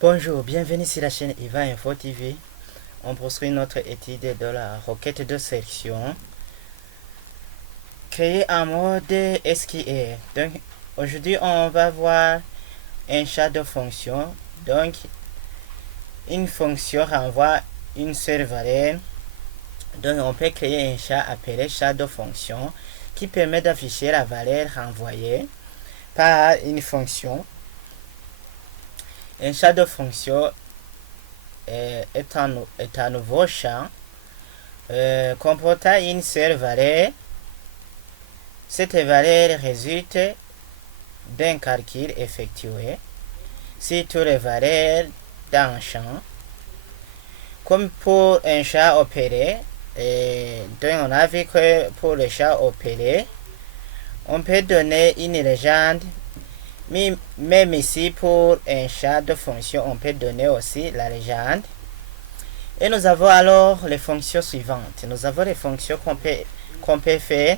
Bonjour, bienvenue sur la chaîne IVA Info TV. On poursuit notre étude de la requête de sélection créée en mode SQL. Donc, aujourd'hui, on va voir un chat de fonction. Donc, une fonction renvoie une seule valeur. Donc, on peut créer un chat appelé chat de fonction qui permet d'afficher la valeur renvoyée par une fonction. Un chat de fonction est un nouveau champ comportant une seule valeur. Cette valeur résulte d'un calcul effectué sur toutes les valeurs d'un champ. Comme pour un chat opéré, donc on a vu que pour le chat opéré, on peut donner une légende, mais même ici pour un chat de fonction, on peut donner aussi la légende. Et nous avons alors les fonctions suivantes. Nous avons les fonctions qu'on peut faire.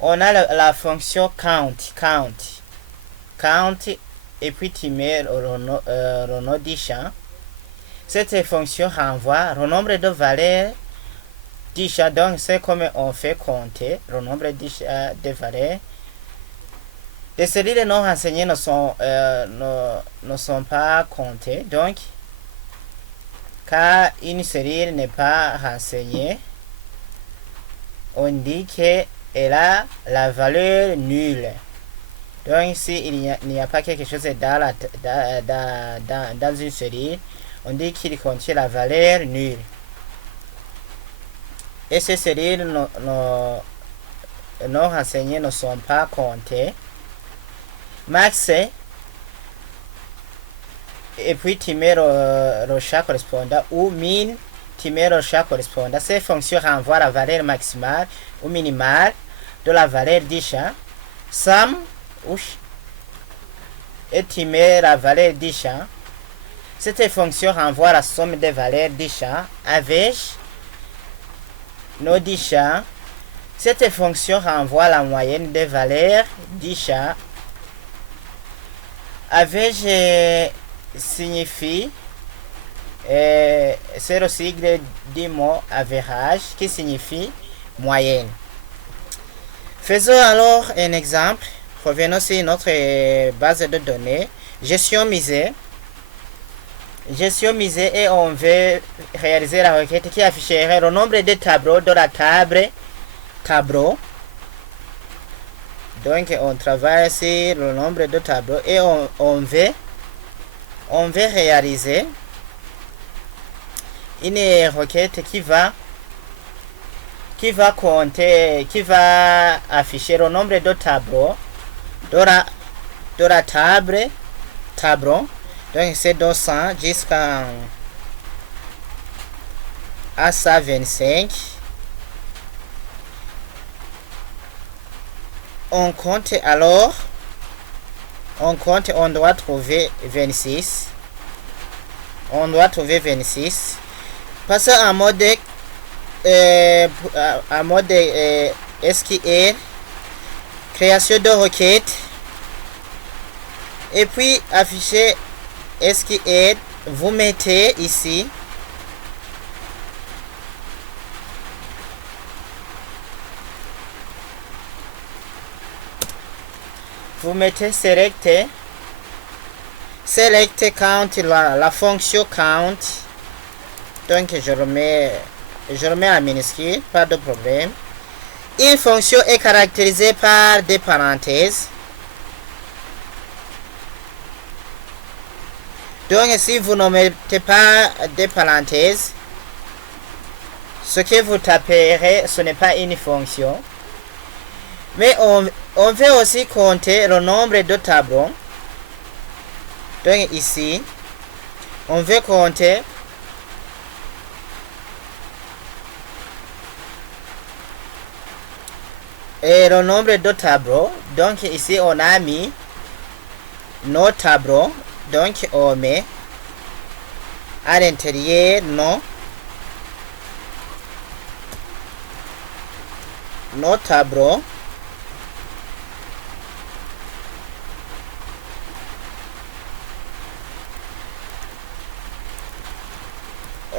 On a la fonction count, et puis tu mets le nom du champ. Cette fonction renvoie le nombre de valeurs du champ. Donc c'est comme on fait compter le nombre de valeurs. Les cellules non renseignées ne sont pas comptées. Donc, car une cellule n'est pas renseignée, on dit qu'elle a la valeur nulle. Donc, s'il n'y a pas quelque chose dans une cellule, on dit qu'il contient la valeur nulle. Et ces cellules non renseignées ne sont pas comptées. Max, et puis tu mets le chat correspondant, ou min, tu mets le chat correspondant. Ces fonctions renvoient la valeur maximale ou minimale de la valeur du chat. Sum, et tu mets la valeur du chat. Cette fonction renvoie la somme des valeurs du chat avec nos du chat. Cette fonction renvoie la moyenne des valeurs du chat. Average signifie, c'est le sigle du mot average qui signifie moyenne. Faisons alors un exemple. Revenons sur notre base de données. Gestion misée, et on veut réaliser la requête qui afficherait le nombre de tableaux de la table tableau. Donc on travaille sur le nombre de tableaux et on veut réaliser une requête qui va afficher le nombre de tableaux de la tableau. Donc c'est 200 jusqu'à 125. On compte alors, on doit trouver 26. Passons en mode SQL, création de requête, et puis afficher SQL, vous mettez ici select count, la fonction count. Donc je remets en minuscule, pas de problème. Une fonction est caractérisée par des parenthèses. Donc si vous ne mettez pas des parenthèses, ce que vous taperez, ce n'est pas une fonction. Mais on veut aussi compter le nombre de tableaux. Donc ici, on veut compter le nombre de tableaux. Donc ici, on a mis nos tableaux. Donc on met à l'intérieur nos tableaux.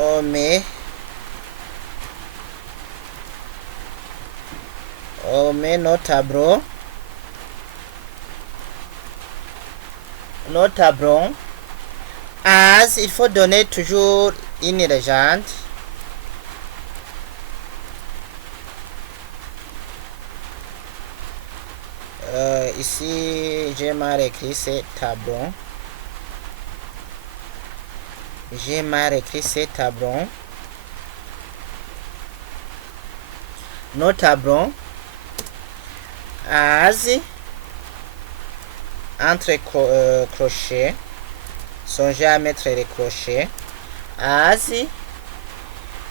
on met nos tableaux as, il faut donner toujours une légende. Ici j'ai mal écrit ces tableaux. Nos tableaux as entre crochets. Songez à mettre les crochets. As,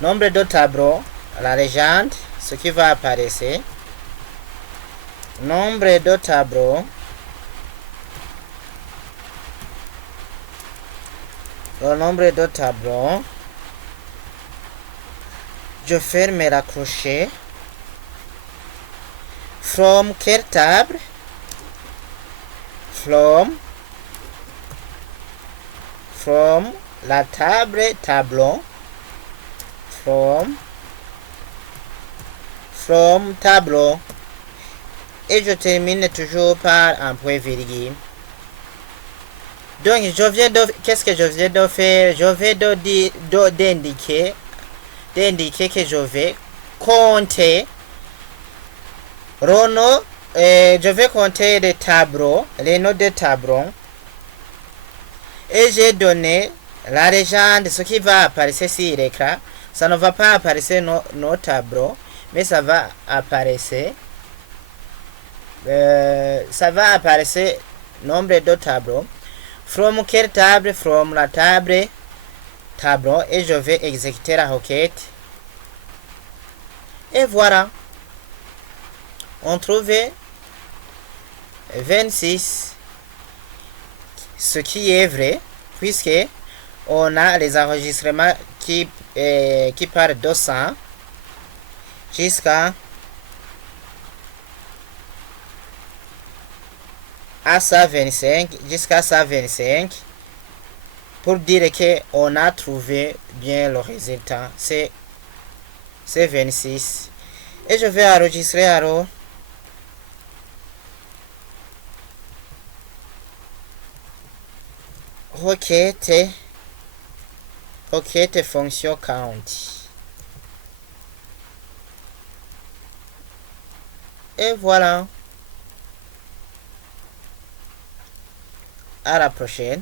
nombre de tableaux, la légende, ce qui va apparaître. Nombre de tableaux. Le nombre de tableaux. Je ferme la crochet. From quelle table? From la table, tableau. From tableau. Et je termine toujours par un point virgule. Donc, qu'est-ce que je viens de faire? Je vais d'indiquer que je vais compter je vais compter les tableaux, les noms des tableaux. Et j'ai donné la légende, ce qui va apparaître sur l'écran. Ça ne va pas apparaître nos tableaux, mais ça va apparaître. Nombre de tableaux. From quelle table? From la table tableau. Et je vais exécuter la requête. Et voilà. On trouve 26. Ce qui est vrai, puisque on a les enregistrements qui partent de 100 jusqu'à 125, pour dire qu'on a trouvé bien le résultat. C'est 26. Et je vais enregistrer alors. Requête fonction count. Et voilà. À la prochaine.